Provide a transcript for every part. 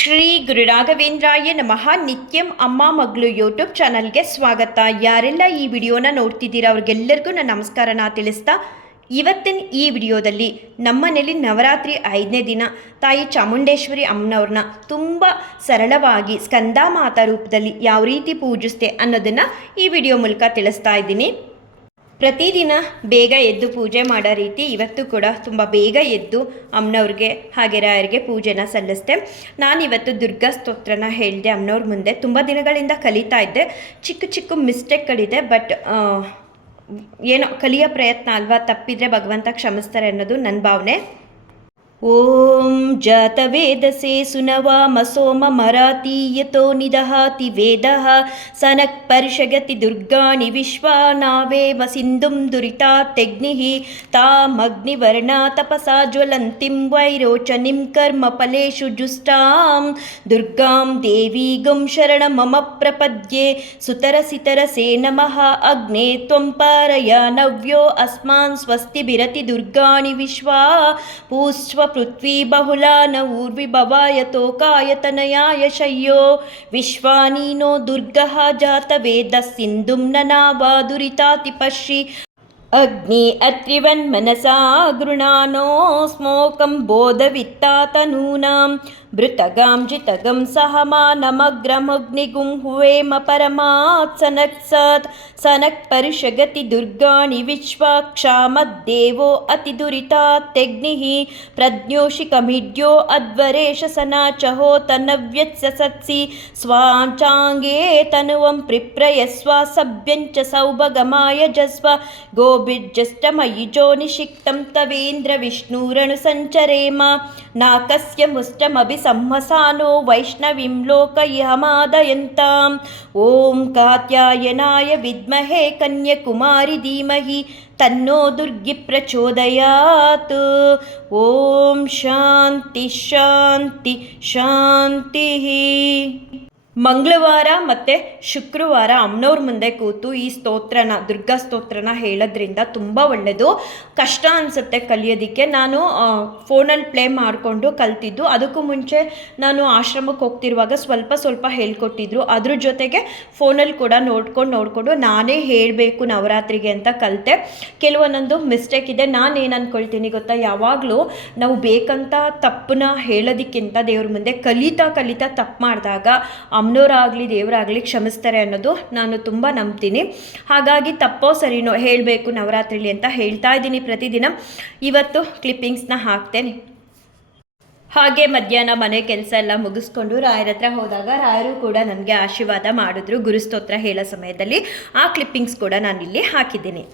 ಶ್ರೀ ಗುರುರಾಘವೇಂದ್ರಾಯ ನಮಃ. ನಿತ್ಯಂ ಅಮ್ಮ ಮಗಳು ಯೂಟ್ಯೂಬ್ ಚಾನಲ್ಗೆ ಸ್ವಾಗತ. ಯಾರೆಲ್ಲ ಈ ವಿಡಿಯೋನ ನೋಡ್ತಿದ್ದೀರಾ ಅವ್ರಿಗೆಲ್ಲರಿಗೂ ನಾನು ನಮಸ್ಕಾರನ ತಿಳಿಸ್ತಾ, ಇವತ್ತಿನ ಈ ವಿಡಿಯೋದಲ್ಲಿ ನಮ್ಮನೇಲಿ ನವರಾತ್ರಿ ಐದನೇ ದಿನ. ತಾಯಿ ಚಾಮುಂಡೇಶ್ವರಿ ಅಮ್ಮನವ್ರನ್ನ ತುಂಬ ಸರಳವಾಗಿ ಸ್ಕಂದ ಮಾತಾ ರೂಪದಲ್ಲಿ ಯಾವ ರೀತಿ ಪೂಜಿಸ್ತೆ ಅನ್ನೋದನ್ನು ಈ ವಿಡಿಯೋ ಮೂಲಕ ತಿಳಿಸ್ತಾ ಇದ್ದೀನಿ. ಪ್ರತಿದಿನ ಬೇಗ ಎದ್ದು ಪೂಜೆ ಮಾಡೋ ರೀತಿ ಇವತ್ತು ಕೂಡ ತುಂಬ ಬೇಗ ಎದ್ದು ಅಮ್ಮನವ್ರಿಗೆ ಹಾಗೆ ರಾಯರಿಗೆ ಪೂಜೆನ ಸಲ್ಲಿಸ್ದೆ. ನಾನಿವತ್ತು ದುರ್ಗಾ ಸ್ತೋತ್ರನ ಹೇಳಿದೆ ಅಮ್ಮನವ್ರ ಮುಂದೆ. ತುಂಬ ದಿನಗಳಿಂದ ಕಲಿತಾ ಇದ್ದೆ. ಚಿಕ್ಕ ಚಿಕ್ಕ ಮಿಸ್ಟೇಕ್ಗಳಿದೆ, ಬಟ್ ಏನೋ ಕಲಿಯೋ ಪ್ರಯತ್ನ ಅಲ್ವಾ, ತಪ್ಪಿದರೆ ಭಗವಂತ ಕ್ಷಮಿಸ್ತಾರೆ ಅನ್ನೋದು ನನ್ನ ಭಾವನೆ. ॐ जातवेदसे सुनवामसोममरातीयतो निदहाति वेदः सनक्पर्षगति दुर्गाणि विश्वा सिन्धुं दुरितात्यग्निः तामग्निवर्णा तपसा ज्वलन्तीं वैरोचनीं कर्मफलेषु जुष्टां दुर्गां देवी गुं शरणमम प्रपद्ये सुतरसितरसे नमः अग्ने त्वं पारय नव्यो अस्मान् स्वस्तिभिरति दुर्गाणि विश्वा पूष्व पृथ्वी बहुला न उर्विभवायतोकायतनयायशय्यो विश्वानिनो दुर्गः जातवेदः सिन्धुं न ना अग्नि अत्रिवन्मनसा गृणानोऽस्मोकं बोधवित्तातनूनां। भृतगां जितगं सहमानमग्रमग्निगुं हुवेमपरमात्सनत्सात् सनक्परिषगति दुर्गाणि विश्वा क्षामद्देवोऽतिदुरितात्त्यग्निः प्रज्ञोषि कमीड्यो अध्वरेश सनाचहो तन्व्यत्सत्सि स्वाञ्चाङ्गे तनुवं पृप्रयस्व सभ्यञ्च सौभगमाय जस्व। गो र्जष्टमयिजोनिषिक्तं तवेन्द्रविष्णुरनुसञ्चरेम। नाकस्यमुष्टमभिसंहसानो वैष्णवीं लोक इहमादयन्ताम् ॐ कात्यायनाय विद्महे कन्यकुमारि धीमहि तन्नो दुर्गि प्रचोदयात्। ॐ शान्ति शान्ति शान्तिः। ಮಂಗಳವಾರ ಮತ್ತು ಶುಕ್ರವಾರ ಅಮ್ಮನವ್ರ ಮುಂದೆ ಕೂತು ಈ ಸ್ತೋತ್ರನ, ದುರ್ಗಾ ಸ್ತೋತ್ರನ ಹೇಳೋದ್ರಿಂದ ತುಂಬ ಒಳ್ಳೆಯದು ಕಷ್ಟ ಅನಿಸುತ್ತೆ ಕಲಿಯೋದಕ್ಕೆ. ನಾನು ಫೋನಲ್ಲಿ ಪ್ಲೇ ಮಾಡಿಕೊಂಡು ಕಲ್ತಿದ್ದು. ಅದಕ್ಕೂ ಮುಂಚೆ ನಾನು ಆಶ್ರಮಕ್ಕೆ ಹೋಗ್ತಿರುವಾಗ ಸ್ವಲ್ಪ ಸ್ವಲ್ಪ ಹೇಳ್ಕೊಟ್ಟಿದ್ರು. ಅದ್ರ ಜೊತೆಗೆ ಫೋನಲ್ಲಿ ಕೂಡ ನೋಡ್ಕೊಂಡು ನೋಡಿಕೊಂಡು ನಾನೇ ಹೇಳಬೇಕು ನವರಾತ್ರಿಗೆ ಅಂತ ಕಲಿತೆ. ಕೆಲವೊಂದೊಂದು ಮಿಸ್ಟೇಕ್ ಇದೆ. ನಾನು ಏನು ಅಂದ್ಕೊಳ್ತೀನಿ ಗೊತ್ತಾ? ಯಾವಾಗಲೂ ನಾವು ಬೇಕಂತ ತಪ್ಪನ್ನ ಹೇಳೋದಕ್ಕಿಂತ ದೇವ್ರ ಮುಂದೆ ಕಲಿತಾ ಕಲಿತಾ ತಪ್ಪು ಮಾಡಿದಾಗ ಅಮ್ಮನವರಾಗಲಿ ದೇವರಾಗಲಿ ಕ್ಷಮಿಸ್ತಾರೆ ಅನ್ನೋದು ನಾನು ತುಂಬ ನಂಬ್ತೀನಿ. ಹಾಗಾಗಿ ತಪ್ಪೋ ಸರಿನೋ ಹೇಳಬೇಕು ನವರಾತ್ರಿಲಿ ಅಂತ ಹೇಳ್ತಾ ಇದ್ದೀನಿ ಪ್ರತಿದಿನ. ಇವತ್ತು ಕ್ಲಿಪ್ಪಿಂಗ್ಸ್ನ ಹಾಕ್ತೇನೆ. ಹಾಗೆ ಮಧ್ಯಾಹ್ನ ಮನೆ ಕೆಲಸ ಎಲ್ಲ ಮುಗಿಸ್ಕೊಂಡು ರಾಯರ ಹತ್ರ ಹೋದಾಗ ರಾಯರು ಕೂಡ ನನಗೆ ಆಶೀರ್ವಾದ ಮಾಡಿದ್ರು ಗುರುಸ್ತೋತ್ರ ಹೇಳೋ ಸಮಯದಲ್ಲಿ. ಆ ಕ್ಲಿಪ್ಪಿಂಗ್ಸ್ ಕೂಡ ನಾನಿಲ್ಲಿ ಹಾಕಿದ್ದೀನಿ.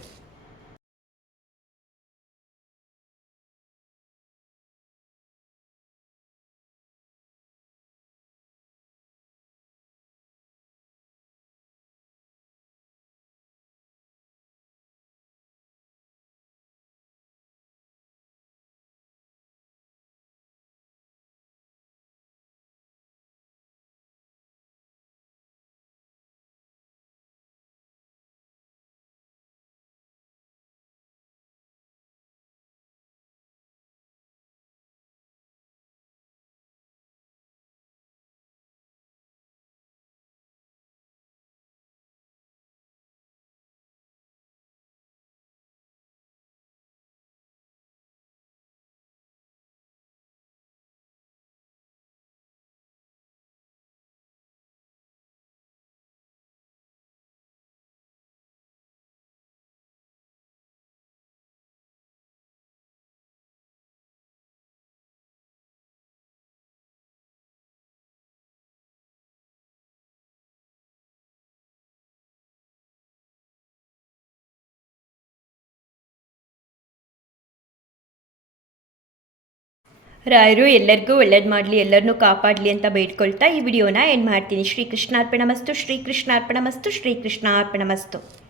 ರಾಯರು, ಎಲ್ಲರಿಗೂ ಒಳ್ಳೇದು ಮಾಡಲಿ ಎಲ್ಲರನ್ನೂ ಕಾಪಾಡಲಿ ಅಂತ ಬೇಡ್ಕೊಳ್ತಾ ಈ ವಿಡಿಯೋನ ಎಂಡ್ ಮಾಡ್ತೀನಿ. ಶ್ರೀಕೃಷ್ಣಾರ್ಪಣ ಮಸ್ತು ಶ್ರೀಕೃಷ್ಣಾರ್ಪಣ ಮಸ್ತು ಶ್ರೀಕೃಷ್ಣಾರ್ಪಣ ಮಸ್ತು